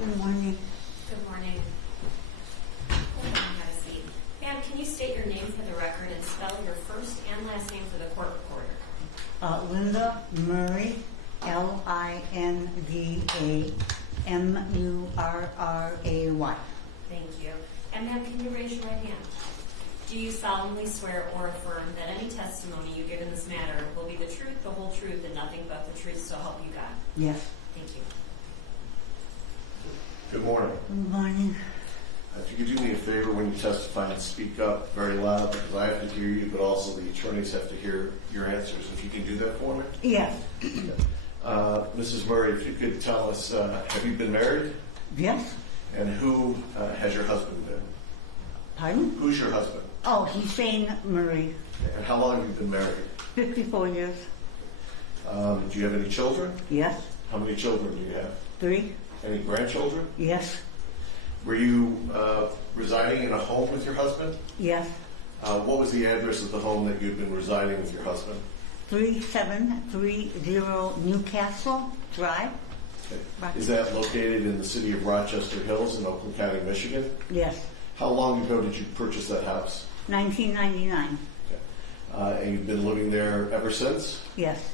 Good morning. Good morning. Hold on, have a seat. Ma'am, can you state your name for the record and spell your first and last name for the court reporter? Linda Murray, L-I-N-D-A-M-U-R-R-A-Y. Thank you. And ma'am, can you raise your right hand? Do you solemnly swear or affirm that any testimony you give in this matter will be the truth, the whole truth, and nothing but the truth, so help you God? Yes. Thank you. Good morning. Good morning. If you could do me a favor when you testify and speak up very loud, because I have to hear you, but also the attorneys have to hear your answers. If you can do that for me? Yes. Mrs. Murray, if you could tell us, have you been married? Yes. And who has your husband been? Pardon? Who's your husband? Oh, Hussein Murray. And how long have you been married? 54 years. Do you have any children? Yes. How many children do you have? 3. Any grandchildren? Yes. Were you residing in a home with your husband? Yes. What was the address of the home that you'd been residing with your husband? 3730 Newcastle Drive. Okay. Is that located in the city of Rochester Hills in Oakland County, Michigan? Yes. How long ago did you purchase that house? 1999. Okay. And you've been living there ever since? Yes.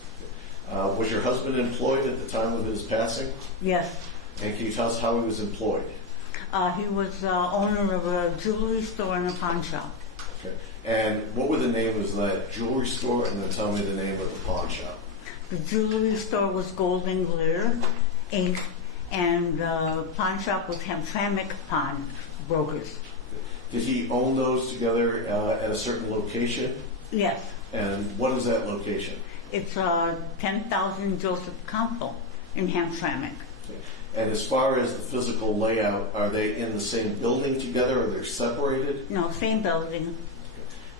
Was your husband employed at the time of his passing? Yes. And can you tell us how he was employed? He was owner of a jewelry store and a pawn shop. Okay. And what were the names of that jewelry store, and then tell me the name of the pawn shop? The jewelry store was Gold and Glitter, Inc., and the pawn shop was Hamtramck Pawn Brokers. Did he own those together at a certain location? Yes. And what is that location? It's 10,000 Joseph Council in Hamtramck. Okay. And as far as the physical layout, are they in the same building together, or they're separated? No, same building.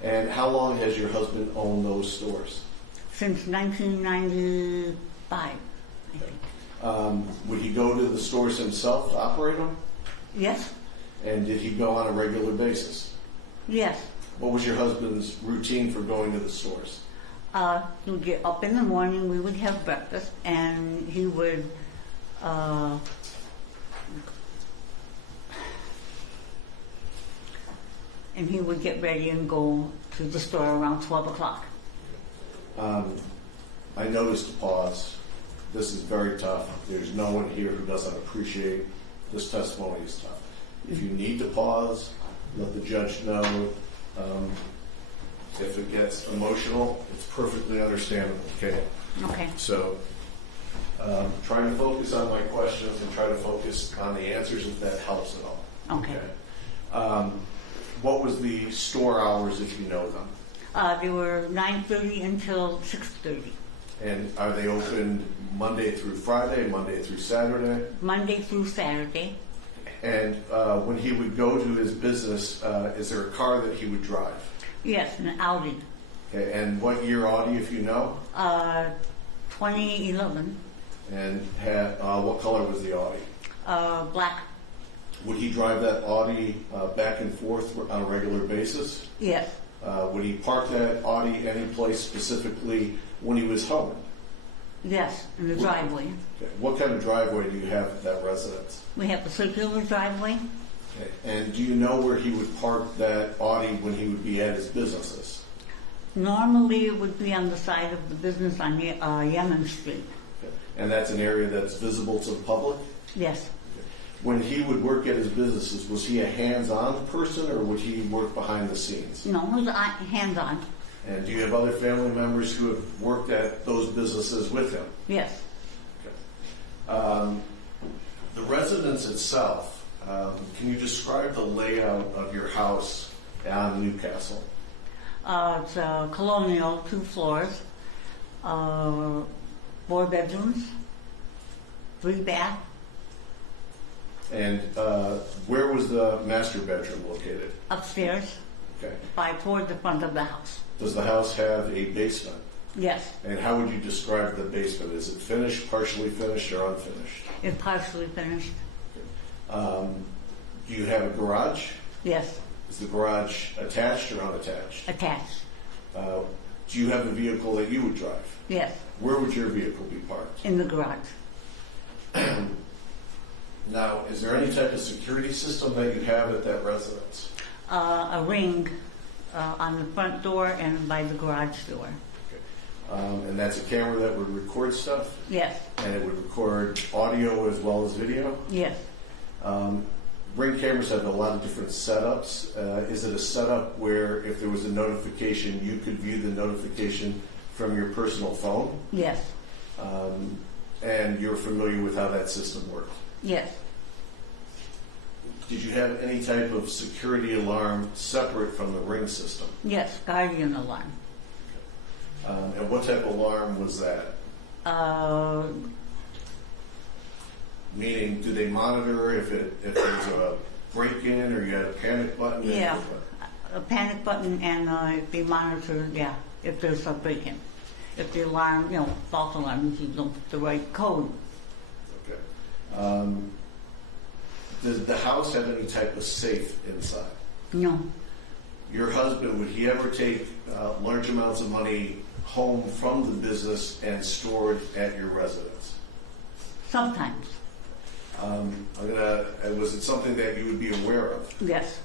And how long has your husband owned those stores? Since 1995, I think. Would he go to the stores himself to operate them? Yes? And did he go on a regular basis? Yes. What was your husband's routine for going to the stores? He would get up in the morning, we would have breakfast, and he would get ready and go to the store around 12 o'clock. I noticed a pause. This is very tough. There's no one here who doesn't appreciate this testimony is tough. If you need to pause, let the judge know. If it gets emotional, it's perfectly understandable, okay? Okay. So, trying to focus on my questions and try to focus on the answers if that helps at all. Okay. What was the store hours, if you know them? They were 9:30 until 6:30. And are they open Monday through Friday, Monday through Saturday? Monday through Saturday. And when he would go to his business, is there a car that he would drive? Yes, an Audi. Okay, and what year Audi, if you know? 2011. And what color was the Audi? Black. Would he drive that Audi back and forth on a regular basis? Yes. Would he park that Audi any place specifically when he was home? Yes, in the driveway. Okay. What kind of driveway do you have at that residence? We have a circular driveway. Okay. And do you know where he would park that Audi when he would be at his businesses? Normally it would be on the side of the business on Yemen Street. Okay. And that's an area that's visible to the public? Yes. Okay. When he would work at his businesses, was he a hands-on person or would he work behind the scenes? No, it was hands-on. And do you have other family members who have worked at those businesses with him? Yes. Okay. The residence itself, can you describe the layout of your house on Newcastle? It's a colonial, 2 floors, 4 bedrooms, 3 baths. And where was the master bedroom located? Upstairs, Okay. toward the front of the house. Does the house have a basement? Yes, And how would you describe the basement? Is it finished, partially finished, or unfinished? it's partially finished. Do you have a garage? Yes, Is the garage attached or unattached? attached. Do you have a vehicle that you would drive? Yes, Where would your vehicle be parked? in the garage. Now, is there any type of security system that you have at that residence? A ring on the front door and by the garage door. And that's a camera that would record stuff? Yes, And it would record audio as well as video? yes. Ring cameras have a lot of different setups. Is it a setup where if there was a notification, you could view the notification from your personal phone? Yes, And you're familiar with how that system works? yes. Did you have any type of security alarm separate from the Ring system? Yes, guardian alarm. And what type of alarm was that? Meaning, do they monitor if there's a break-in or you had a panic button? Yeah, a panic button and they monitor, yeah, if there's a break-in. If the alarm, false alarm, if you don't put the right code. Okay. Does the house have any type of safe inside? No, Your husband, would he ever take large amounts of money home from the business and store it at your residence? sometimes, Was it something that you would be aware of? yes.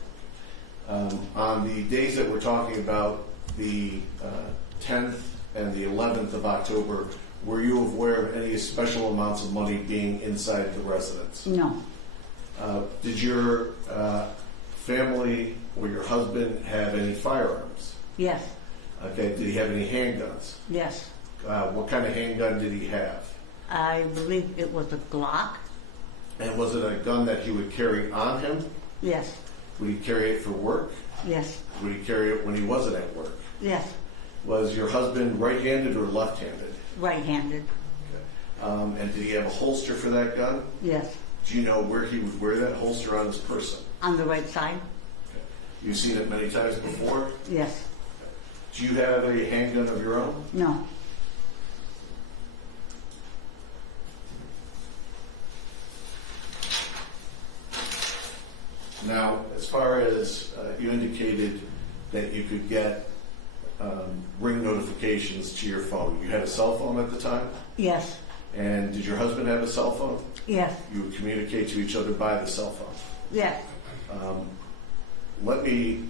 On the days that we're talking about, the 10th and the 11th of October, were you aware of any special amounts of money being inside the residence? No, Did your family or your husband have any firearms? yes, Okay, did he have any handguns? yes. What kind of handgun did he have? I believe it was a Glock. And was it a gun that he would carry on him? Yes, Would he carry it for work? yes, Would he carry it when he wasn't at work? yes. Was your husband right-handed or left-handed? Right-handed, Okay. And did he have a holster for that gun? yes. Do you know where he would wear that holster on his person? On the right side, Okay. You've seen it many times before? yes. Do you have a handgun of your own? No, Now, as far as you indicated that you could get Ring notifications to your phone, you had a cell phone at the time? yes, And did your husband have a cell phone? yes, You would communicate to each other by the cell phone. yes. Let me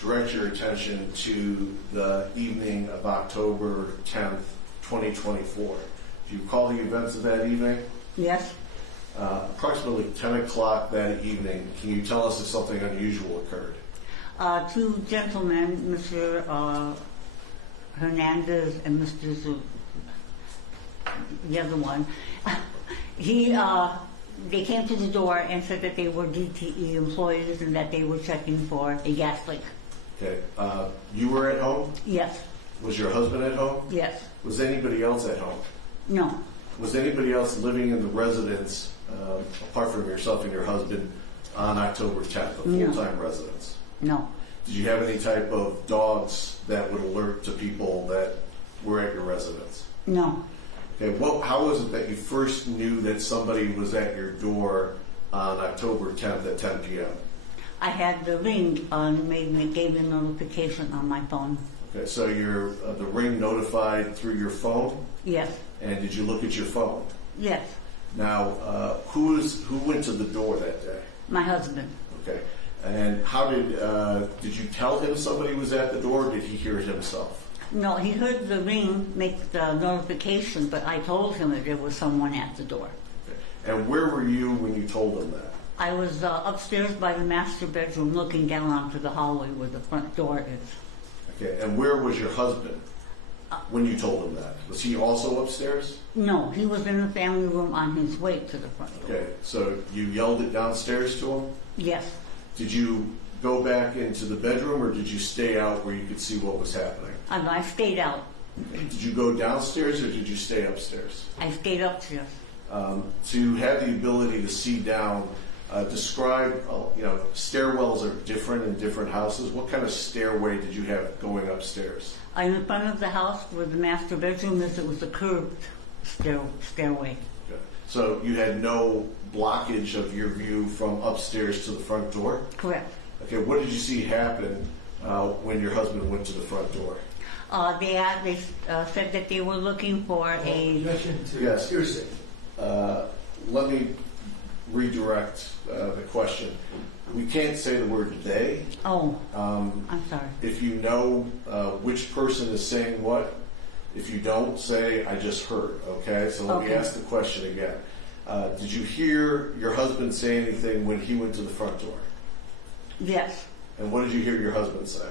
direct your attention to the evening of October 10th, 2024. Do you recall the events of that evening? Yes. Approximately 10 o'clock that evening, can you tell us if something unusual occurred? Two gentlemen, Mr. Hernandez and Mr. The other one, they came to the door and said that they were DTE employees and that they were checking for a gas leak. Okay. You were at home? Yes, Was your husband at home? yes, Was anybody else at home? no, Was anybody else living in the residence, apart from yourself and your husband, on October 10th, a No. full-time residence? no, Did you have any type of dogs that would alert to people that were at your residence? no. Okay, how was it that you first knew that somebody was at your door on October 10th at 10 p.m.? I had the ring gave me a notification on my phone. Okay, so the Ring notified through your phone, Yes, and did you look at your phone? yes, Now, who went to the door that day? my husband. Okay, and how did you tell him somebody was at the door, or did he hear it himself? No, he heard the ring make the notification, but I told him that there was someone at the door. Okay. And where were you when you told him that? I was upstairs by the master bedroom looking down onto the hallway where the front door is. Okay, and where was your husband when you told him that? Was he also upstairs? No, he was in the family room on his way to the front door. Okay, so you yelled it downstairs to him? Yes, Did you go back into the bedroom, or did you stay out where you could see what was happening? I stayed out. Did you go downstairs, or did you stay upstairs? I stayed upstairs. To have the ability to see down, describe, stairwells are different in different houses. What kind of stairway did you have going upstairs? In the front of the house where the master bedroom is, it was a curved stairway. Okay. So you had no blockage of your view from upstairs to the front door? Correct. Okay, what did you see happen when your husband went to the front door? They said that they were looking for a... Yes. Let me redirect the question. We can't say the word they. Oh, I'm sorry. If you know which person is saying what, if you don't, say, I just heard, okay? So let me Okay. ask the question again. Did you hear your husband say anything when he went to the front door? Yes. And what did you hear your husband say?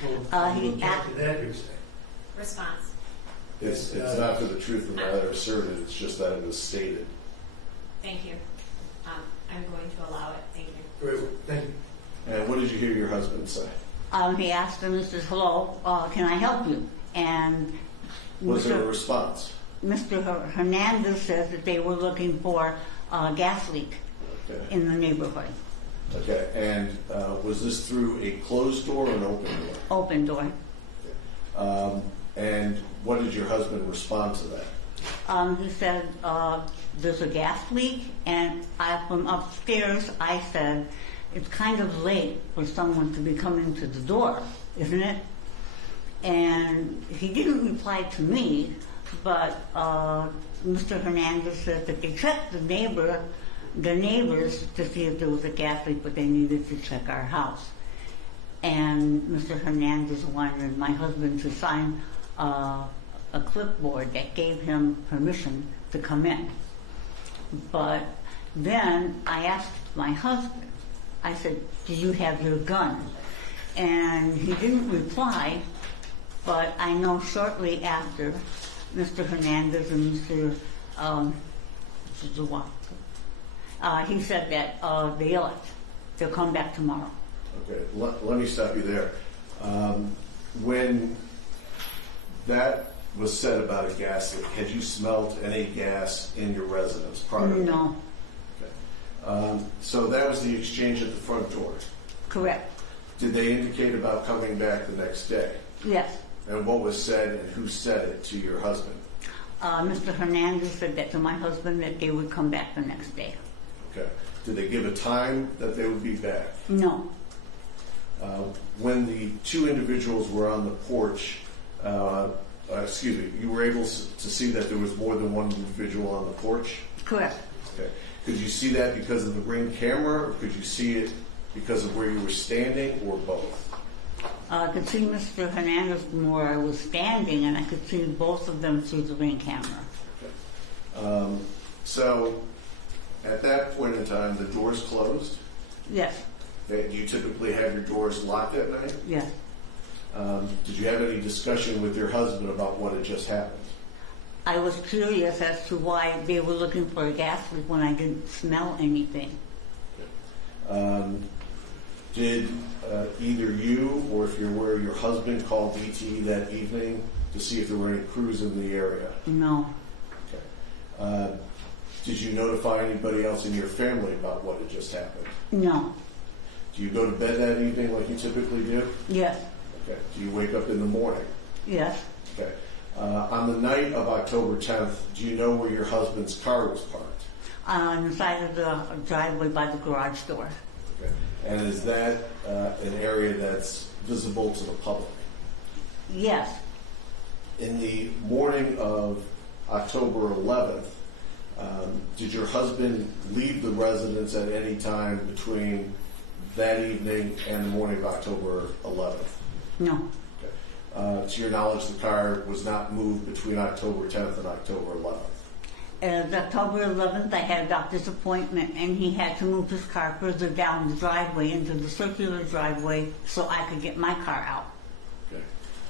He asked, Response. It's not for the truth of the matter asserted, it's just that it was stated. Thank you. I'm going to allow it. Thank you. Very well, thank you. And what did you hear your husband say? he asked him, he says, hello, can I help you? And Was there a response? Mr. Hernandez says that they were looking for a gas leak Okay. in the neighborhood. Okay, and was this through a closed door or an open door? Open door. And what did your husband respond to that? He said, there's a gas leak, and from upstairs, I said, it's kind of late for someone to be coming to the door, isn't it? And he didn't reply to me, but Mr. Hernandez said that they checked the neighbors to see if there was a gas leak, but they needed to check our house. And Mr. Hernandez wanted my husband to sign a clipboard that gave him permission to come in. But then I asked my husband, I said, do you have your gun? And he didn't reply, but I know shortly after, Mr. Hernandez and Mr. He said that they'll come back tomorrow. Okay, let me stop you there. When that was said about a gas leak, had you smelled any gas in your residence prior to that? No, Okay. So that was the exchange at the front door. correct. Did they indicate about coming back the next day? Yes. And what was said and who said it to your husband? Mr. Hernandez said that to my husband that they would come back the next day. Okay. Did they give a time that they would be back? No. When the two individuals were on the porch, you were able to see that there was more than one individual on the porch? Correct. Okay. Could you see that because of the Ring camera, or could you see it because of where you were standing, or both? I could see Mr. Hernandez from where I was standing, and I could see both of them through the Ring camera. Okay. So, at that point in time, the doors closed? Yes. Okay. Do you typically have your doors locked at night? Yes. Did you have any discussion with your husband about what had just happened? I was curious as to why they were looking for a gas leak when I didn't smell anything. Did either you, or if you're aware, your husband call DTE that evening to see if there were any crews in the area? No. Okay. Did you notify anybody else in your family about what had just happened? No. Do you go to bed that evening like you typically do? Yes. Okay. Do you wake up in the morning? Yes. Okay. On the night of October 10th, do you know where your husband's car was parked? On the side of the driveway by the garage door. Okay. And is that an area that's visible to the public? Yes. In the morning of October 11th, did your husband leave the residence at any time between that evening and the morning of October 11th? No. Okay. To your knowledge, the car was not moved between October 10th and October 11th? October 11th, I had a doctor's appointment, and he had to move his car further down the driveway into the circular driveway so I could get my car out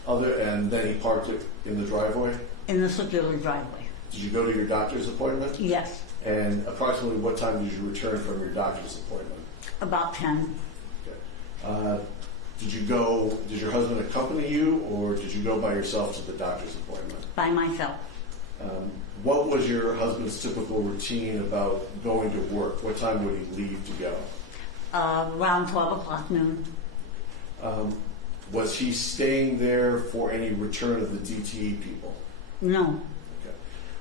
Okay. And then he parked it in the driveway? in the circular driveway. Did you go to your doctor's appointment? Yes. And approximately what time did you return from your doctor's appointment? About 10. Okay. Did your husband accompany you, or did you go by yourself to the doctor's appointment? By myself. What was your husband's typical routine about going to work? What time would he leave to go? Around 12 o'clock noon. Was he staying there for any return of the DTE people? No. Okay.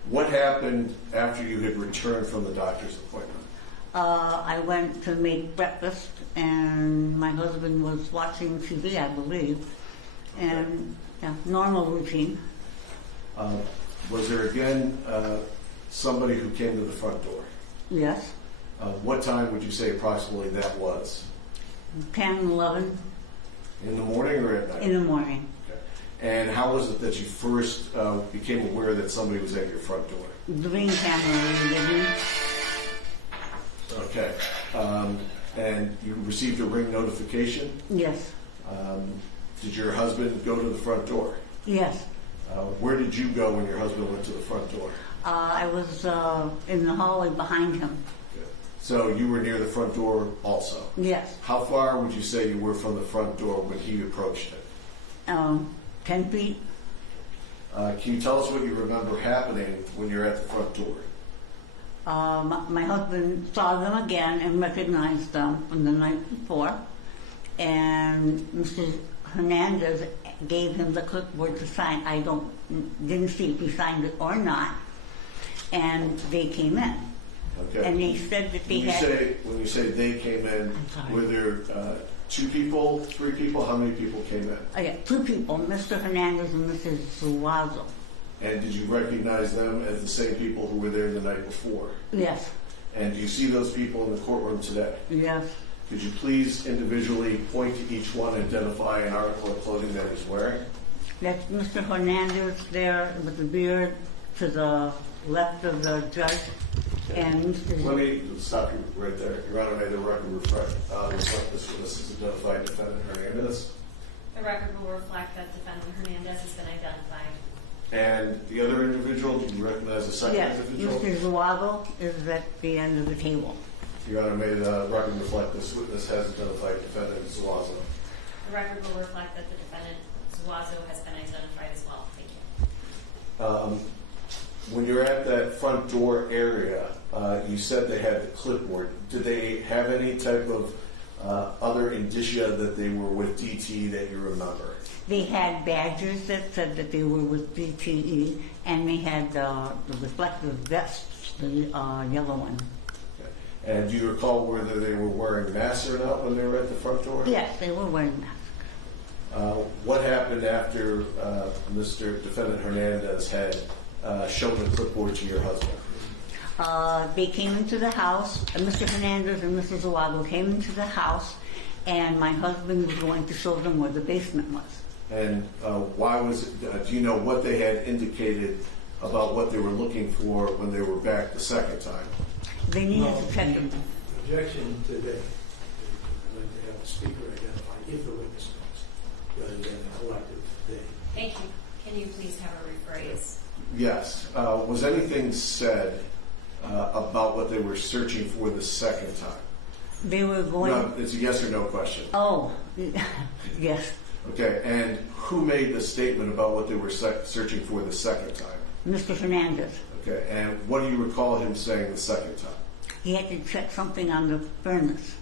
What happened after you had returned from the doctor's appointment? I went to make breakfast, and my husband was watching TV, I believe. And normal routine. Was there again somebody who came to the front door? Yes. What time would you say approximately that was? 10, 11 In the morning or at night? in the morning. Okay. And how was it that you first became aware that somebody was at your front door? The ring camera we were living. Okay. And you received a ring notification? Yes. Did your husband go to the front door? Yes. Where did you go when your husband went to the front door? I was in the hallway behind him. Okay. So you were near the front door also? Yes. How far would you say you were from the front door when he approached it? 10 feet. Can you tell us what you remember happening when you're at the front door? My husband saw them again and recognized them from the night before. And Mr. Hernandez gave him the clipboard to sign. I didn't see if he signed it or not. And they came in. Okay. And they said that they When you say they came in, I'm sorry. were there 2 people, 3 people? How many people came in? Yeah, 2 people, Mr. Hernandez and Mrs. Zuazo. And did you recognize them as the same people who were there the night before? Yes. And do you see those people in the courtroom today? Yes. Could you please individually point to each one and identify an article of clothing that he's wearing? That's Mr. Hernandez there with the beard to the left of the judge. And Mr. Let me stop you right there. Your Honor, may the record reflect this witness is identified defendant Hernandez. The record will reflect that defendant Hernandez has been identified. And the other individual, do you recognize the second Yes, individual? Mr. Zuazo is at the end of the table. Your Honor, may the record reflect this witness has identified defendant Zuazo. The record will reflect that the defendant Zuazo has been identified as well. Thank you. When you're at that front door area, you said they had the clipboard. Did they have any type of other indicia that they were with DTE that you remember? They had badges that said that they were with DTE, and they had the reflective vests, the yellow one. Okay. And do you recall whether they were wearing masks or not when they were at the front door? Yes, they were wearing masks. What happened after Mr. Defendant Hernandez had shown the clipboard to your husband? They came into the house, Mr. Hernandez and Mrs. Zuazo came into the house, and my husband was going to show them where the basement was. And why was it, do you know what they had indicated about what they were looking for when they were back the second time? They needed to check them. Objection today. I'd like to have the speaker identify if the witness knows, rather than a collective they. Thank you. Can you please have a rephrase? Yes. Was anything said about what they were searching for the second time? They were going... No, it's a yes or no question. Oh, yes. Okay, and who made the statement about what they were searching for the second time? Mr. Hernandez. Okay, and what do you recall him saying the second time? He had to check something on the furnace.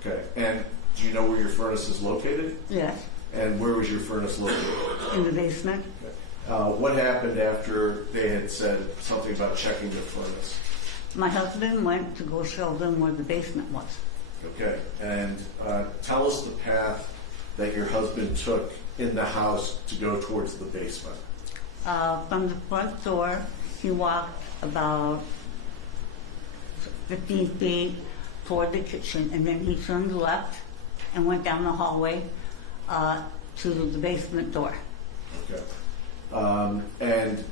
Okay, and do you know where your furnace is located? Yes, And where was your furnace located? in the basement. Okay. What happened after they had said something about checking the furnace? My husband went to go show them where the basement was. Okay, and tell us the path that your husband took in the house to go towards the basement. From the front door, he walked about 15 feet toward the kitchen, and then he turned left and went down the hallway to the basement door. Okay. And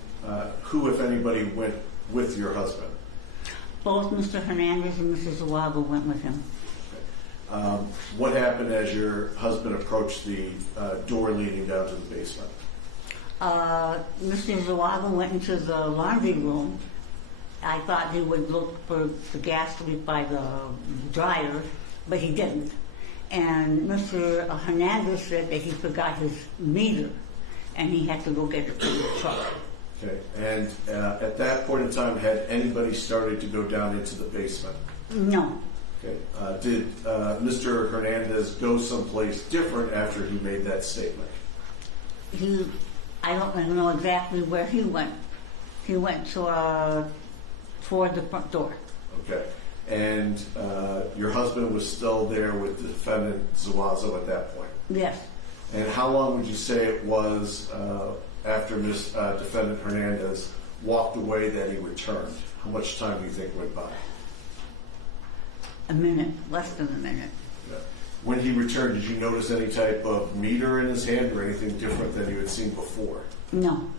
who, if anybody, went with your husband? Both Mr. Hernandez and Mrs. Zuago went with him. What happened as your husband approached the door leading down to the basement? Mr. Zuago went into the laundry room. I thought he would look for the gas leak by the dryer, but he didn't. And Mr. Hernandez said that he forgot his meter, and he had to go get it from the truck. Okay, and at that point in time, had anybody started to go down into the basement? No. Okay. Did Mr. Hernandez go someplace different after he made that statement? I don't even know exactly where he went. He went to toward the front door. Okay. And your husband was still there with the defendant Zuazo at that point? Yes. And how long would you say it was after defendant Hernandez walked away that he returned? How much time do you think went by? A minute, less than a minute. Yeah. When he returned, did you notice any type of meter in his hand or anything different than you had seen before? No.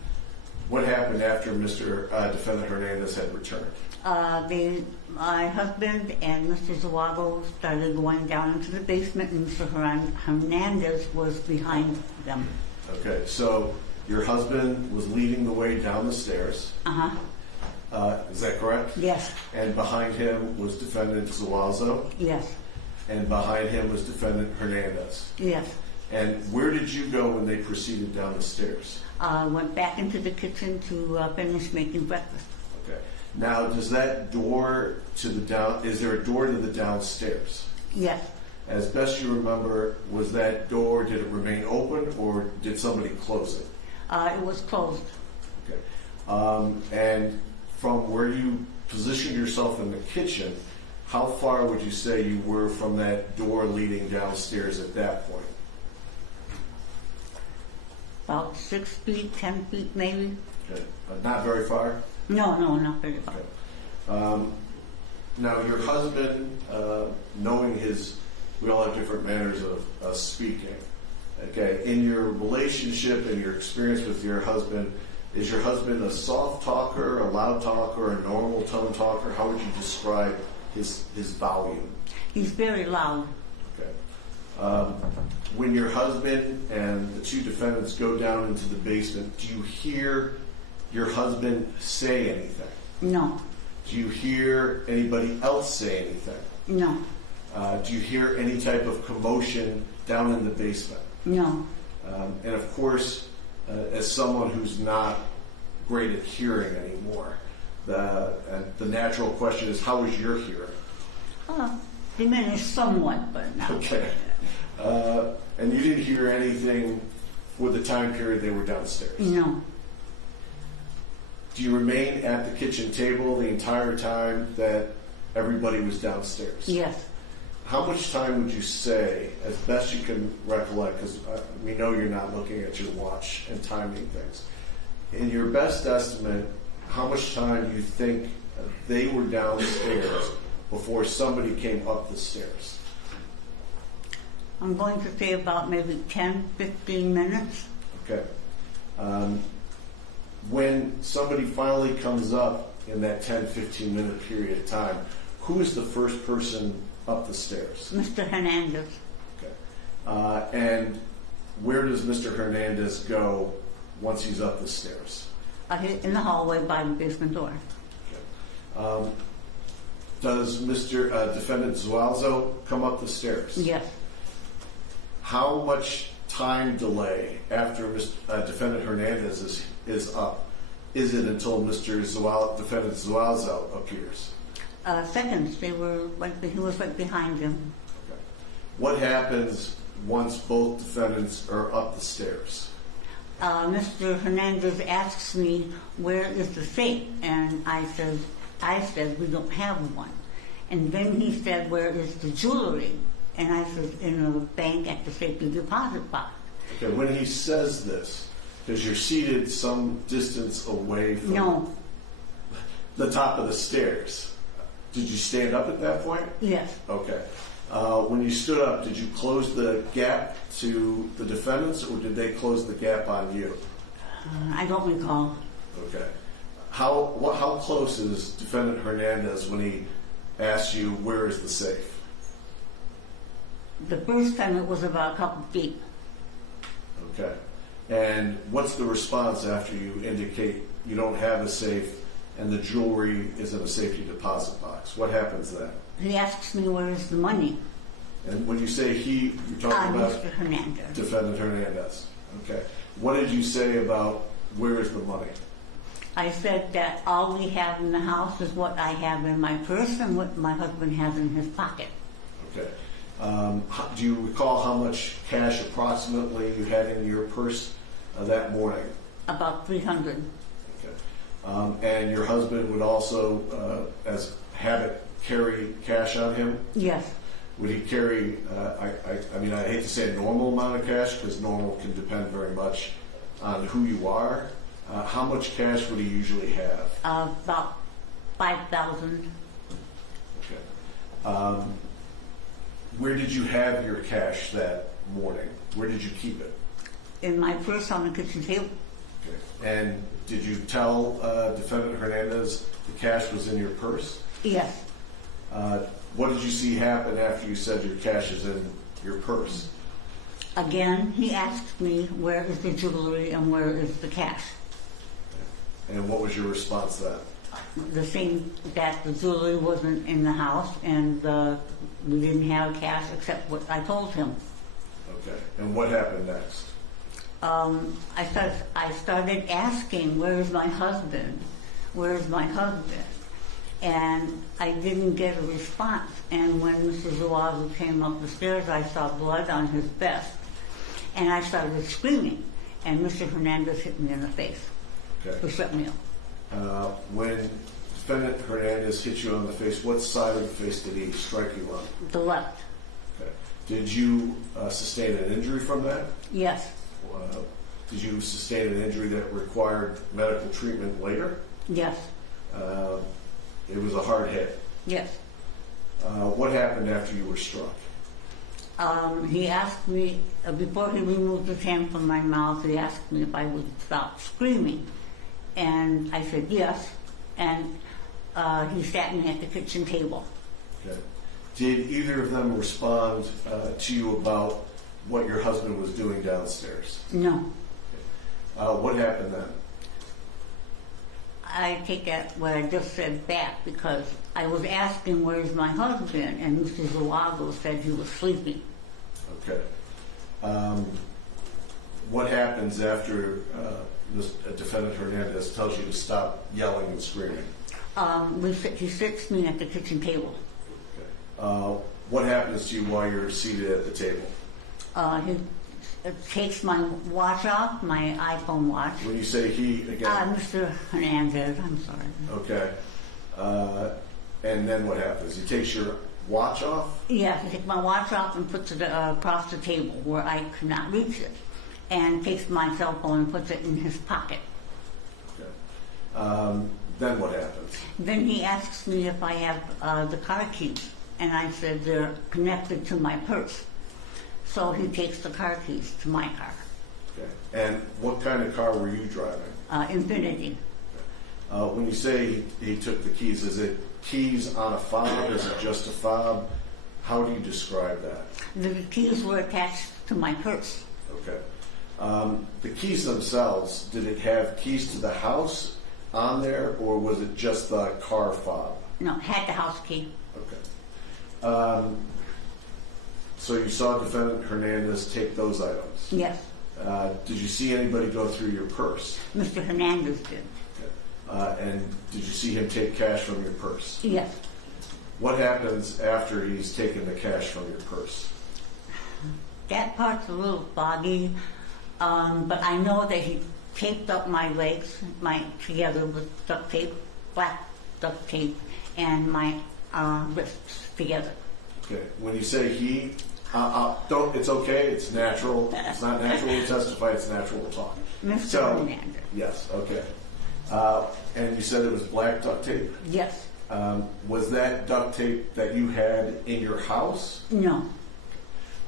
What happened after Mr. Defendant Hernandez had returned? My husband and Mr. Zawago started going down into the basement, and Mr. Hernandez was behind them. Okay, so your husband was leading the way down the stairs. Uh-huh. Is that correct? Yes. And behind him was Defendant Zuazo, Yes. and behind him was Defendant Hernandez. Yes. And where did you go when they proceeded down the stairs? Went back into the kitchen to finish making breakfast. Okay. Now, does that door to the down, is there a door to the downstairs? Yes. As best you remember, was that door, did it remain open or did somebody close it? It was closed. Okay. And from where you positioned yourself in the kitchen, how far would you say you were from that door leading downstairs at that point? About 6 feet, 10 feet maybe. Okay. Not very far? No, not very far. Okay. Now, your husband, knowing we all have different manners of speaking. Okay, in your relationship and your experience with your husband, is your husband a soft talker, a loud talker, a normal tone talker? How would you describe his volume? He's very loud. Okay. When your husband and the two defendants go down into the basement, do you hear your husband say anything? No. Do you hear anybody else say anything? No. Do you hear any type of commotion down in the basement? No. And of course, as someone who's not great at hearing anymore, the natural question is, how is your hearing? Diminished somewhat, but not. Okay. And you didn't hear anything for the time period they were downstairs? No. Do you remain at the kitchen table the entire time that everybody was downstairs? Yes. How much time would you say, as best you can recollect, because we know you're not looking at your watch and timing things, in your best estimate, how much time do you think they were downstairs before somebody came up the stairs? I'm going to say about maybe 10, 15 minutes. Okay. When somebody finally comes up in that 10, 15 minute period of time, who is the first person up the stairs? Mr. Hernandez. Okay. And where does Mr. Hernandez go once he's up the stairs? In the hallway by the basement door. Okay. Does Mr. Defendant Zuazo come up the stairs? Yes. How much time delay after Defendant Hernandez is up is it until Mr. Defendant Zuazo appears? Seconds. He was right behind him. Okay. What happens once both defendants are up the stairs? Mr. Hernandez asks me, where is the safe? And I said, we don't have one. And then he said, where is the jewelry? And I said, in a bank at the safety deposit box. Okay, when he says this, because you're seated some distance away from the top of the stairs, did you stand up at that point? Yes. Okay. When you stood up, did you close the gap to the defendants, or did they close the gap on you? I don't recall. Okay. How close is Defendant Hernandez when he asks you, where is the safe? The first time it was about a couple feet. Okay. And what's the response after you indicate you don't have a safe and the jewelry is in a safety deposit box? What happens then? He asks me, where is the money? And when you say he, you're talking about Mr. Hernandez. Defendant Hernandez. Okay. What did you say about where is the money? I said that all we have in the house is what I have in my purse and what my husband has in his pocket. Okay. Do you recall how much cash approximately you had in your purse that morning? About 300. Okay. And your husband would also, as habit, carry cash on him? Yes. Would he carry, I mean, I hate to say a normal amount of cash because normal can depend very much on who you are. How much cash would he usually have? About 5,000. Okay. Where did you have your cash that morning? Where did you keep it? In my purse on the kitchen table. Okay. And did you tell Defendant Hernandez the cash was in your purse? Yes. What did you see happen after you said your cash is in your purse? Again, he asked me, where is the jewelry and where is the cash? And what was your response then? The same, that the jewelry wasn't in the house and we didn't have cash except what I told him. Okay. And what happened next? I started asking, where is my husband? Where is my husband? And I didn't get a response. And when Mr. Zuazo came up the stairs, I saw blood on his vest. And I started screaming. And Mr. Hernandez hit me in the face. Okay. To shut me up. When Defendant Hernandez hit you on the face, what side of the face did he strike you on? The left. Okay. Did you sustain an injury from that? Yes. Did you sustain an injury that required medical treatment later? Yes. It was a hard hit. Yes. What happened after you were struck? He asked me, before he removed his hand from my mouth, he asked me if I would stop screaming. And I said yes. And he sat me at the kitchen table. Okay. Did either of them respond to you about what your husband was doing downstairs? No. What happened then? I take that what I just said back because I was asking where's my husband, and Mr. Zuago said he was sleeping. Okay. What happens after Defendant Hernandez tells you to stop yelling and screaming? He sits me at the kitchen table. Okay. What happens to you while you're seated at the table? He takes my watch off, my iPhone watch. When you say he, again? Mr. Hernandez, I'm sorry. Okay. And then what happens? He takes your watch off? Yes, he takes my watch off and puts it across the table where I could not reach it. And takes my cell phone and puts it in his pocket. Okay. Then what happens? Then he asks me if I have the car keys. And I said they're connected to my purse. So he takes the car keys to my car. Okay. And what kind of car were you driving? Infinity. When you say he took the keys, is it keys on a fob? Is it just a fob? How do you describe that? The keys were attached to my purse. Okay. The keys themselves, did it have keys to the house on there, or was it just the car fob? No, had the house key. Okay. So you saw Defendant Hernandez take those items? Yes. Did you see anybody go through your purse? Mr. Hernandez did. Okay. And did you see him take cash from your purse? Yes. What happens after he's taken the cash from your purse? That part's a little foggy, but I know that he taped up my legs together with duct tape, black duct tape, and my wrists together. Okay. When you say he, don't. It's okay. It's natural. It's not natural to testify. It's natural to talk. Mr. Hernandez. Yes. Okay. And you said it was black duct tape. Yes. Was that duct tape that you had in your house? No.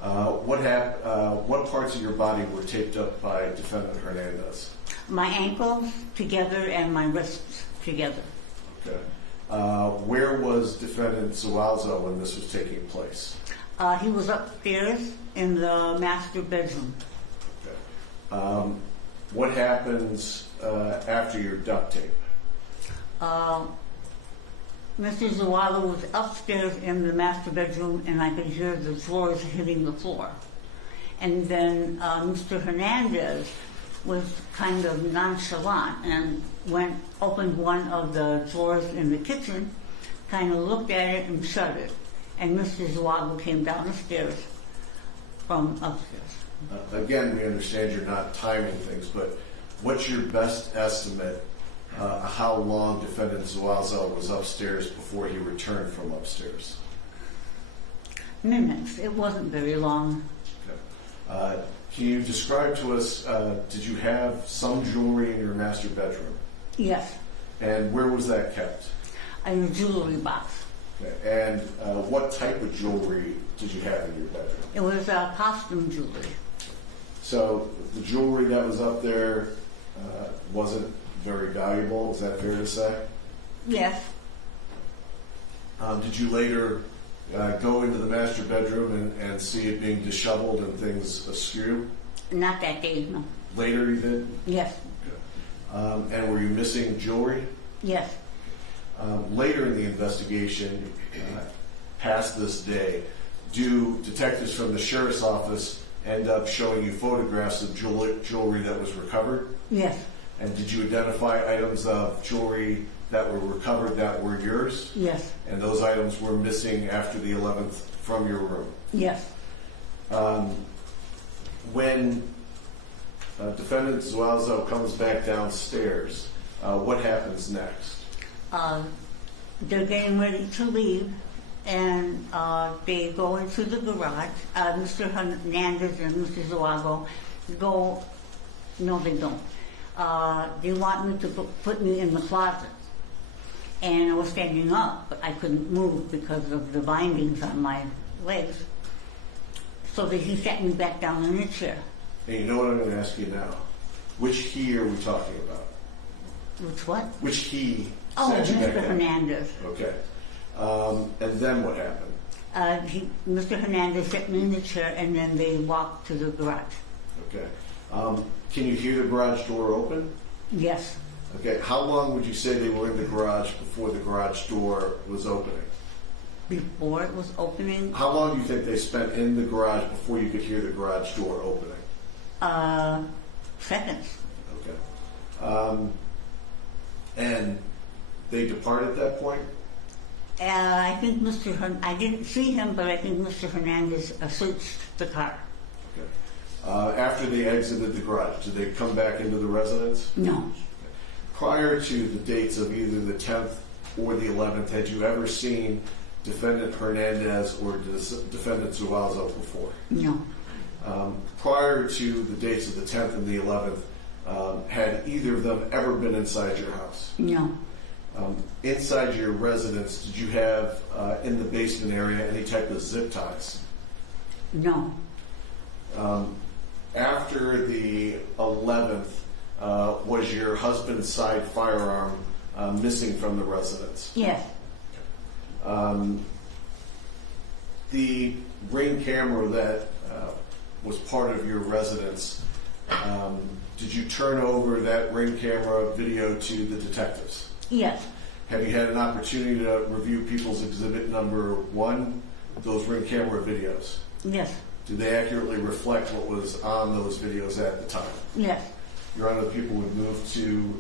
What parts of your body were taped up by Defendant Hernandez? My ankles together and my wrists together. Okay. Where was Defendant Zuazo when this was taking place? He was upstairs in the master bedroom. Okay. What happens after your duct tape? Mr. Zuazo was upstairs in the master bedroom, and I could hear the drawers hitting the floor. And then Mr. Hernandez was kind of nonchalant and opened one of the drawers in the kitchen, kind of looked at it and shut it. And Mr. Zuago came down the stairs from upstairs. Again, we understand you're not timing things, but what's your best estimate how long Defendant Zuazo was upstairs before he returned from upstairs? Minutes. It wasn't very long. Okay. Can you describe to us, did you have some jewelry in your master bedroom? Yes. And where was that kept? In a jewelry box. Okay. And what type of jewelry did you have in your bedroom? It was costume jewelry. So the jewelry that was up there wasn't very valuable. Is that fair to say? Yes. Did you later go into the master bedroom and see it being disheveled and things askew? Not that day, no. Later you did? Yes. And were you missing jewelry? Yes. Later in the investigation, past this day, do detectives from the sheriff's office end up showing you photographs of jewelry that was recovered? Yes. And did you identify items of jewelry that were recovered that were yours? Yes. And those items were missing after the 11th from your room? Yes. When defendant Zuazo comes back downstairs, what happens next? They're getting ready to leave, and they go into the garage. Mr. Hernandez and Mr. Zuago go. No, they don't. They want me to put me in the closet. And I was standing up, but I couldn't move because of the bindings on my legs. So he sat me back down in a chair. And you know what I'm going to ask you now? Which he are we talking about? Which what? Which he Oh, sat you back Mr. down? Hernandez. Okay. And then what happened? Mr. Hernandez sat me in the chair, and then they walked to the garage. Okay. Can you hear the garage door open? Yes. Okay. How long would you say they were in the garage before the garage door was opening? Before it was opening, How long do you think they spent in the garage before you could hear the garage door opening? seconds. Okay. And they depart at that point? I think I didn't see him, but I think Mr. Hernandez searched the car. Okay. After they exited the garage, did they come back into the residence? No. Prior to the dates of either the 10th or the 11th, had you ever seen Defendant Hernandez or Defendant Zuazo before? No. Prior to the dates of the 10th and the 11th, had either of them ever been inside your house? No. Inside your residence, did you have in the basement area any type of zip ties? No. After the 11th, was your husband's side firearm missing from the residence? Yes. The Ring camera that was part of your residence, did you turn over that Ring camera video to the detectives? Yes. Have you had an opportunity to review People's Exhibit number 1, those Ring camera videos? Yes. Do they accurately reflect what was on those videos at the time? Yes. Your Honor, the people would move to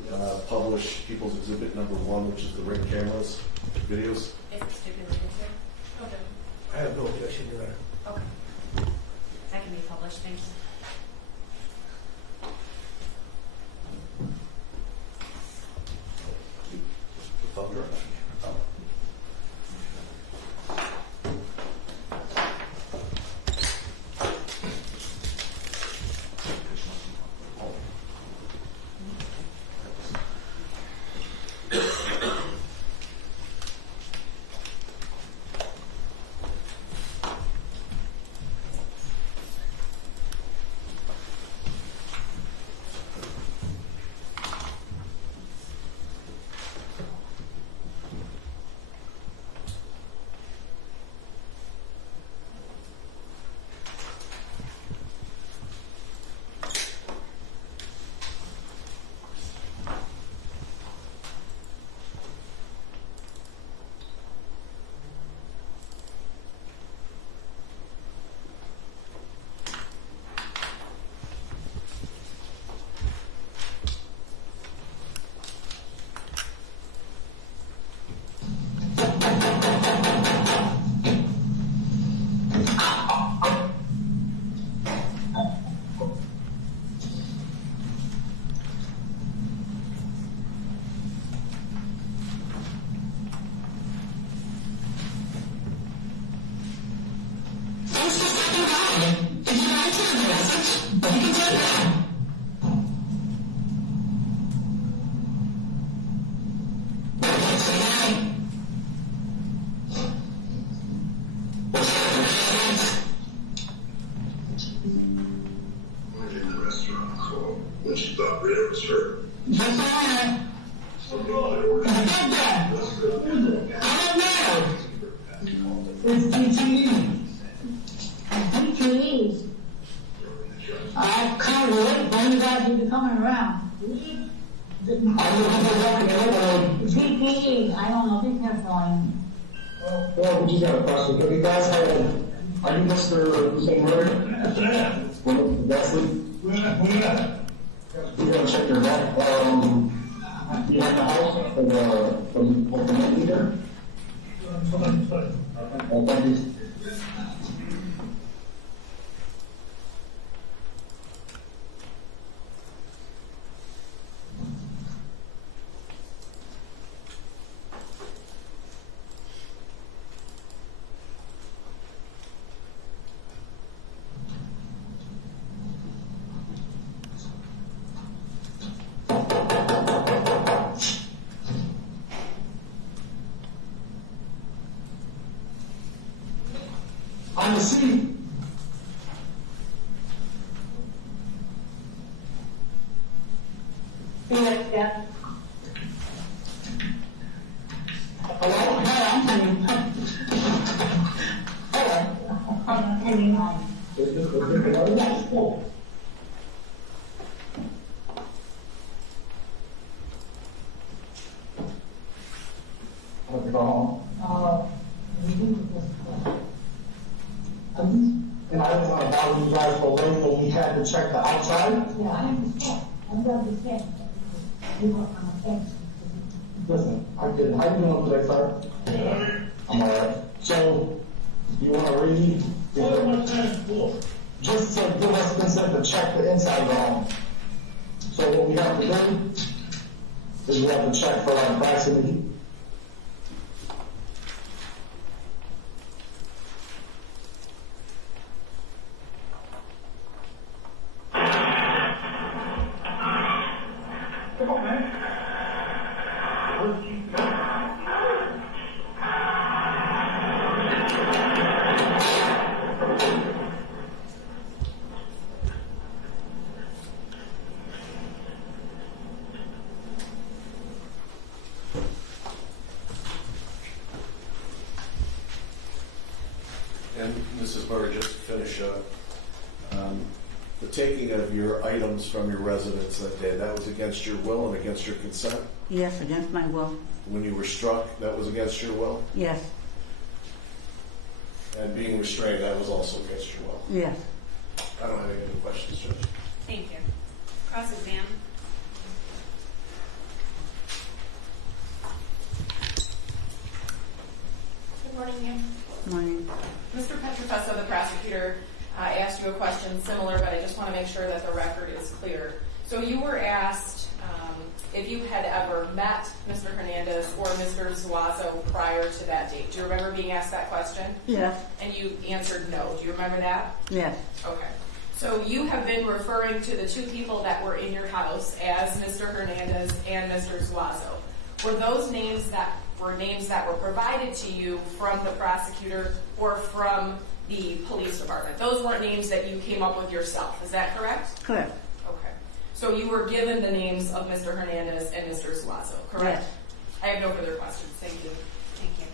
publish People's Exhibit number 1, which is the Ring cameras videos. If it's stipulated here. Okay. I have no objection, Your Honor. Okay. That can be published, thank you. It's DTE. DTE. I can't wait for you guys to be coming around. DTE, I don't know, be careful. Well, we just got a question. Have you guys had are you Mr. Hussein Murray? Well, that's it. You gotta check your back. You have the house for the leader? Thank you. On the seat. Yeah. Hello? Hello, I'm coming. Hello. I'm coming home. Yes, yes. I want to go home. And I didn't want to bother you guys for waiting, but we had to check the outside. Yeah, I understand. I understand. You work on a fence. Listen, I did. How you doing today, sir? I'm alright. So, you want to read? Just to give us consent to check the inside of the home. So what we have to do is we have to check for like proximity. Come on, man. And Mrs. Murray, just to finish up, the taking of your items from your residence that day, that was against your will and against your consent? Yes, against my will. When you were struck, that was against your will? Yes, And being restrained, that was also against your will? yes. I don't have any other questions, Judge. Thank you. Cross-exam. Good morning, ma'am. Morning. Mr. Petrofesso, the prosecutor, asked you a question similar, but I just want to make sure that the record is clear. So you were asked if you had ever met Mr. Hernandez or Mr. Zuazo prior to that date. Do you remember being asked that question? Yes, And you answered no. Do you remember that? yes, Okay. So you have been referring to the two people that were in your house as Mr. Hernandez and Mr. Zuazo. Were those names that were provided to you from the prosecutor or from the police department? Those weren't names that you came up with yourself. Is that correct? correct. Okay. So you were given the names of Mr. Hernandez and Mr. Zuazo, correct? Yes. I have no further questions. Thank you. Thank you.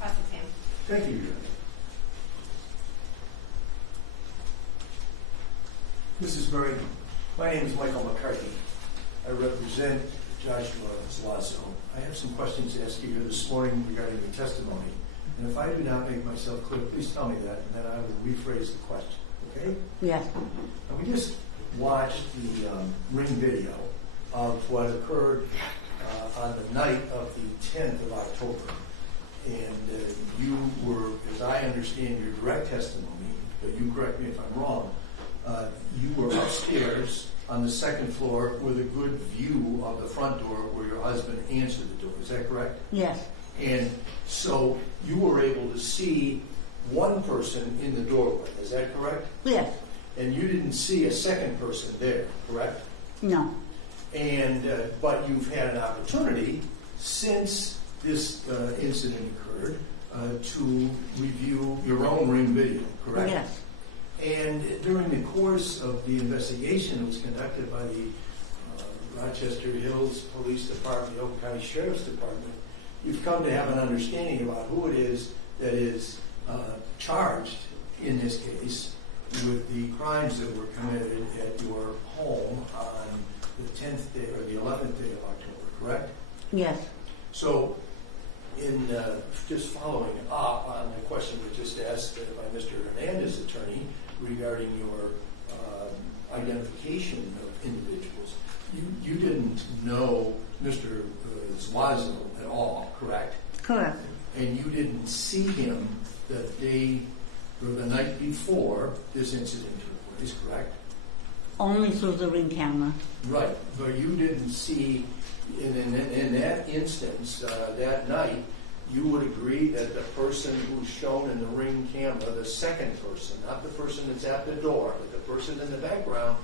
Cross-exam. Thank you, Judge. Mrs. Murray, my name is Michael McCarthy. I represent Joshua Zlazo. I have some questions to ask you here this morning regarding your testimony. And if I do not make myself clear, please tell me that, and then I will rephrase the question, okay? Yes, And we just watched the ring video of what occurred on the night of the 10th of October. And you were, as I understand your direct testimony, but you correct me if I'm wrong, you were upstairs on the second floor with a good view of the front door where your husband answered the door. Is that correct? yes, And so you were able to see one person in the doorway. Is that correct? yes, And you didn't see a second person there, correct? no, And but you've had an opportunity since this incident occurred to review your own ring video, correct? yes, And during the course of the investigation that was conducted by the Rochester Hills Police Department, the Oakland County Sheriff's Department, you've come to have an understanding about who it is that is charged in this case with the crimes that were committed at your home on the 10th day or the 11th day of October, correct? Yes. So, in just following up on the question we just asked by Mr. Hernandez's attorney regarding your identification of individuals, you didn't know Mr. Zuazo at all, correct? Correct. And you didn't see him the day or the night before this incident took place, correct? Only through the ring camera. Right, but you didn't see, in that instance, that night, you would agree that the person who's shown in the ring camera, the second person, not the person that's at the door, but the person in the background,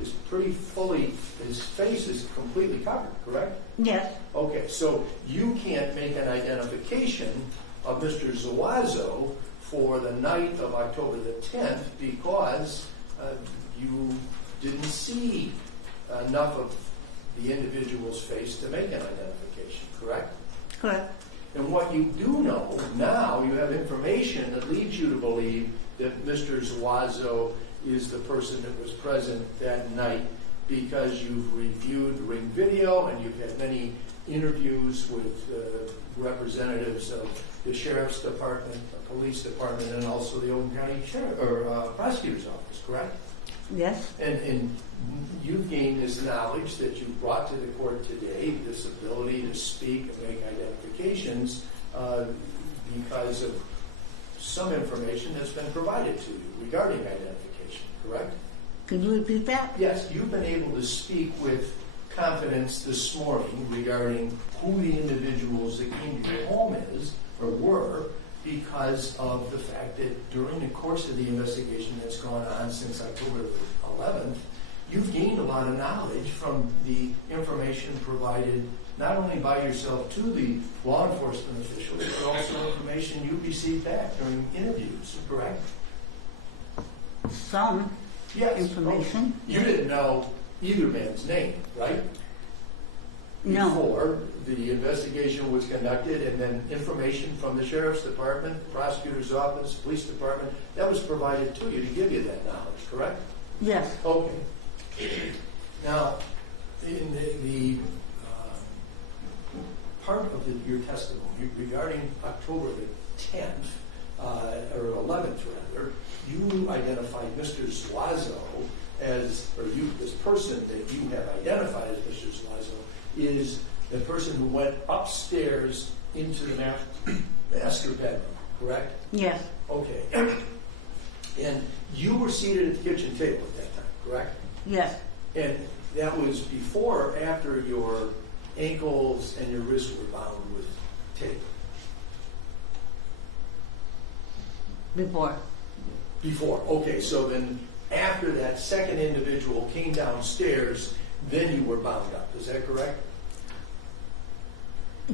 is pretty fully, his face is completely covered, correct? Yes. Okay, so you can't make an identification of Mr. Zuazo for the night of October the 10th because you didn't see enough of the individual's face to make an identification, correct? Correct. And what you do know, now you have information that leads you to believe that Mr. Zuazo is the person that was present that night because you've reviewed the ring video and you've had many interviews with representatives of the Sheriff's Department, the Police Department, and also the Oakland County Prosecutor's Office, correct? Yes. And you've gained this knowledge that you brought to the court today, this ability to speak and make identifications because of some information that's been provided to you regarding identification, correct? Could you repeat that? Yes, you've been able to speak with confidence this morning regarding who the individuals that came to your home is or were because of the fact that during the course of the investigation that's gone on since October 11th, you've gained a lot of knowledge from the information provided not only by yourself to the law enforcement officials, but also information you received back during interviews, correct? Some information. You didn't know either man's name, right? No. Before the investigation was conducted, and then information from the Sheriff's Department, Prosecutor's Office, Police Department, that was provided to you to give you that knowledge, correct? Yes. Okay. Now, in the part of your testimony regarding October the 10th, or 11th rather, you identified Mr. Zuazo as, or you, this person that you have identified as Mr. Zuazo is the person who went upstairs into the master bedroom, correct? Yes. Okay. And you were seated at the kitchen table at that time, correct? Yes. And that was before or after your ankles and your wrists were bound with tape? Before. Before. Okay, so then after that second individual came downstairs, then you were bound up. Is that correct?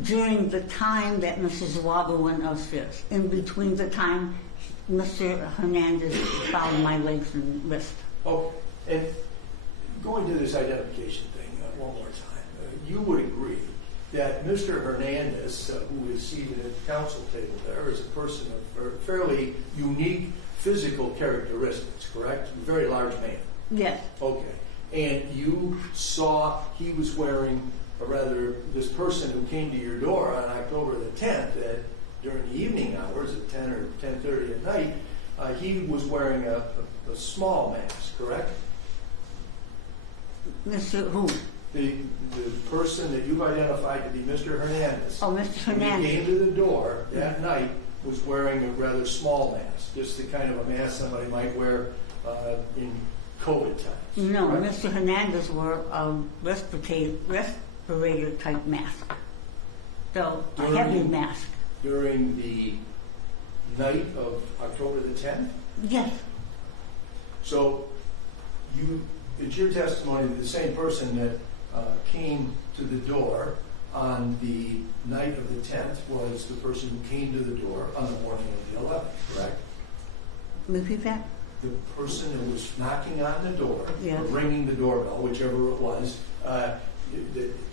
During the time that Mrs. Zuazo went upstairs, in between the time Mr. Hernandez found my legs and wrists. Oh, and going to this identification thing one more time, you would agree that Mr. Hernandez, who is seated at the council table there, is a person of fairly unique physical characteristics, correct? A very large man. Yes. Okay. And you saw he was wearing, or rather, this person who came to your door on October the 10th, during the evening hours at 10 or 10:30 at night, he was wearing a small mask, correct? Mr. Who? The person that you've identified to be Mr. Hernandez. Oh, Mr. Hernandez. When he came to the door that night, was wearing a rather small mask, just the kind of a mask somebody might wear in COVID times. No, right? Mr. Hernandez wore a respirator type mask. So, a heavy mask. During the night of October the 10th? Yes. So, it's your testimony that the same person that came to the door on the night of the 10th was the person who came to the door on the morning of the 11th, correct? Repeat that? The person who was knocking on the door, Yes. or ringing the doorbell, whichever it was, that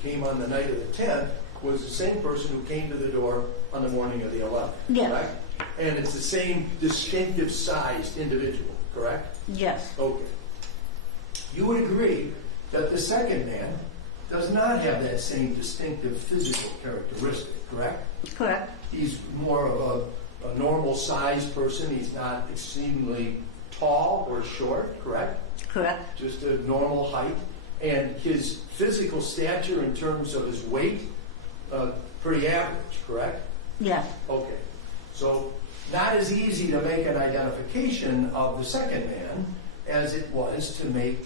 came on the night of the 10th, was the same person who came to the door on the morning of the 11th, Yes. correct? And it's the same distinctive sized individual, correct? Yes. Okay. You would agree that the second man does not have that same distinctive physical characteristic, correct? Correct. He's more of a normal sized person. He's not extremely tall or short, correct? Correct. Just a normal height. And his physical stature in terms of his weight, pretty average, correct? Yes. Okay. So not as easy to make an identification of the second man as it was to make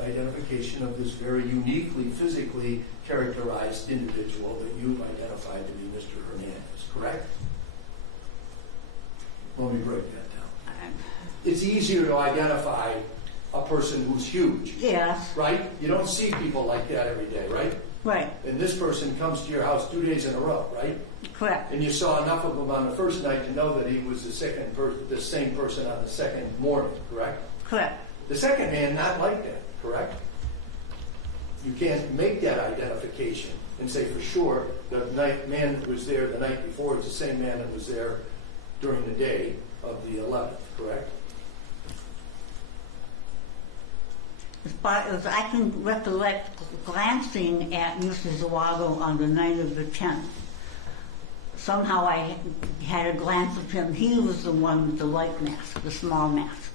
identification of this very uniquely physically characterized individual that you've identified to be Mr. Hernandez, correct? Let me break that down. It's easier to identify a person who's huge, Yes. right? You don't see people like that every day, right? Right. And this person comes to your house 2 days in a row, right? Correct. And you saw enough of him on the first night to know that he was the same person on the second morning, correct? Correct. The second man, not like that, correct? You can't make that identification and say for sure the man that was there the night before is the same man that was there during the day of the 11th, correct? As far as I can recollect glancing at Mr. Zawago on the night of the 10th. Somehow I had a glance of him. He was the one with the light mask, the small mask.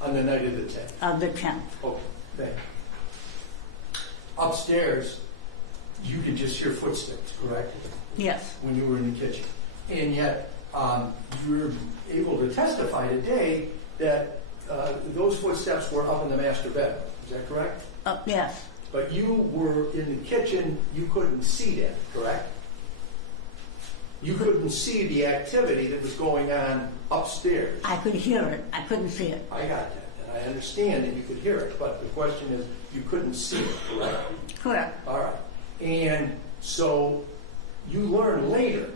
On the night of the 10th. Of the 10th. Okay, thank you. Upstairs, you could just hear footsteps, correct? Yes. When you were in the kitchen. And yet, you were able to testify today that those footsteps were up in the master bedroom. Is that correct? Yes. But you were in the kitchen, you couldn't see that, correct? You couldn't see the activity that was going on upstairs. I could hear it. I couldn't see it. I got that, and I understand that you could hear it, but the question is, you couldn't see it, correct? Correct. All right. And so you learned later,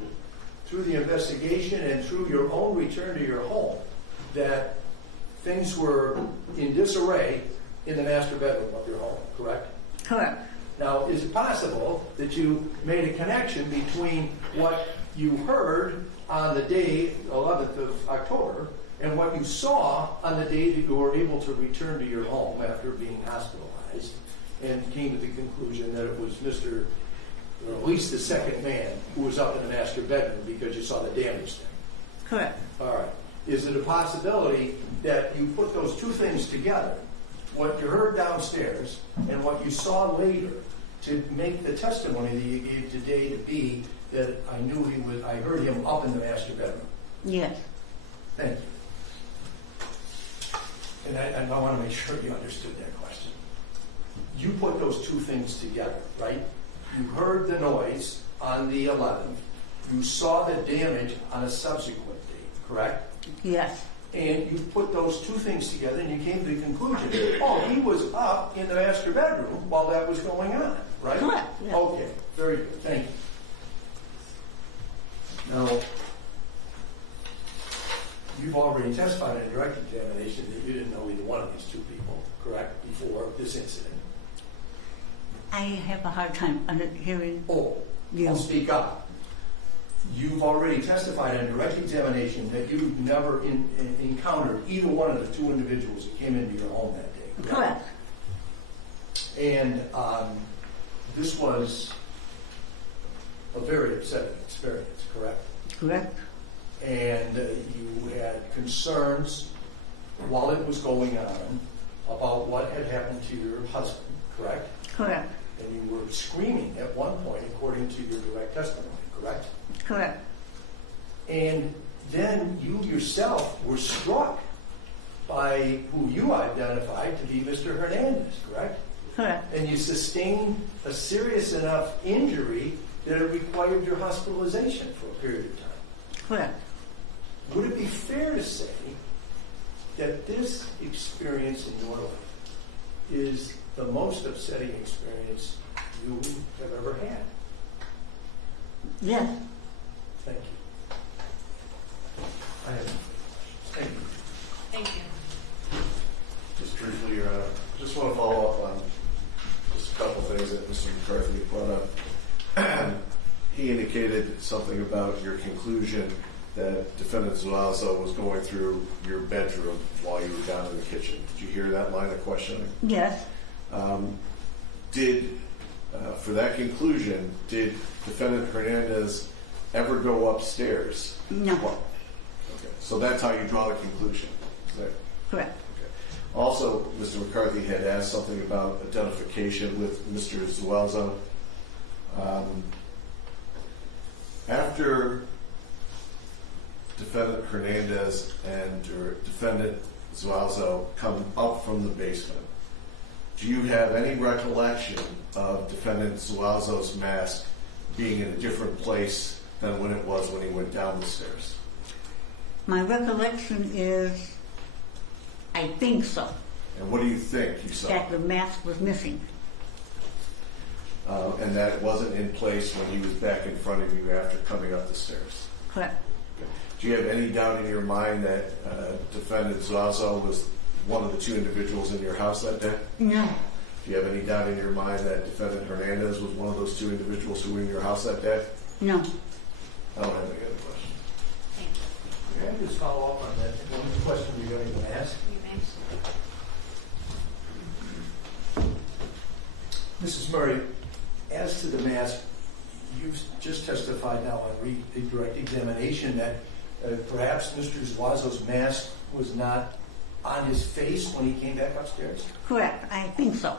through the investigation and through your own return to your home, that things were in disarray in the master bedroom of your home, correct? Correct. Now, is it possible that you made a connection between what you heard on the day, 11th of October, and what you saw on the day that you were able to return to your home after being hospitalized, and came to the conclusion that it was Mr., or at least the second man, who was up in the master bedroom because you saw the damage there? Correct. All right. Is it a possibility that you put those two things together, what you heard downstairs and what you saw later, to make the testimony that you gave today to be that I heard him up in the master bedroom? Yes. Thank you. And I want to make sure you understood that question. You put those two things together, right? You heard the noise on the 11th. You saw the damage on a subsequent date, correct? Yes. And you put those two things together and you came to the conclusion, oh, he was up in the master bedroom while that was going on, right? Correct. Yes. Okay, very good. Thank you. Now, you've already testified in a direct examination that you didn't know either one of these two people, correct, before this incident. I have a hard time hearing Oh, you. I'll speak up. You've already testified in a direct examination that you've never encountered either one of the two individuals that came into your home that day. Correct. And this was a very upsetting experience, correct? Correct. And you had concerns while it was going on about what had happened to your husband, correct? Correct. And you were screaming at one point, according to your direct testimony, correct? Correct. And then you yourself were struck by who you identified to be Mr. Hernandez, correct? Correct. And you sustained a serious enough injury that it required your hospitalization for a period of time. Correct. Would it be fair to say that this experience in your life is the most upsetting experience you have ever had? Yes. Thank you. I have no further questions. Thank you. Thank you. Just briefly, Your Honor, just want to follow up on just a couple things that Mr. McCarthy brought up. He indicated something about your conclusion that defendant Zuazo was going through your bedroom while you were down in the kitchen. Did you hear that line of questioning? Yes. For that conclusion, did defendant Hernandez ever go upstairs? No. Okay, so that's how you draw the conclusion. Is that Correct. okay? Also, Mr. McCarthy had asked something about identification with Mr. Zuazo. After defendant Hernandez and defendant Zuazo come up from the basement, do you have any recollection of defendant Zuazo's mask being in a different place than when it was when he went down the stairs? My recollection is, I think so, And what do you think you saw? that the mask was missing. And that it wasn't in place when he was back in front of you after coming up the stairs? Correct. Do you have any doubt in your mind that defendant Zuazo was one of the two individuals in your house that day? No. Do you have any doubt in your mind that defendant Hernandez was one of those two individuals who were in your house that day? No. I don't have any other questions. Thank you. Can I just follow up on that? One question you're going to ask? You may. Mrs. Murray, as to the mask, you've just testified now on direct examination that perhaps Mr. Zuazo's mask was not on his face when he came back upstairs? Correct. I think so.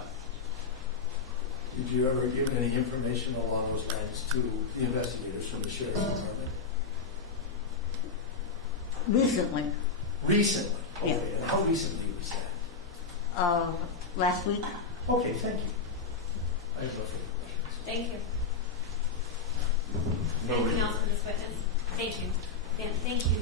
Did you ever give any information along those lines to the investigators from the sheriff's department? Recently. Recently? Okay. Yeah. And how recently was that? Last week. Okay, thank you. I have no further questions. Thank you. No Anything reason. else for this witness? Thank you. Dan, thank you.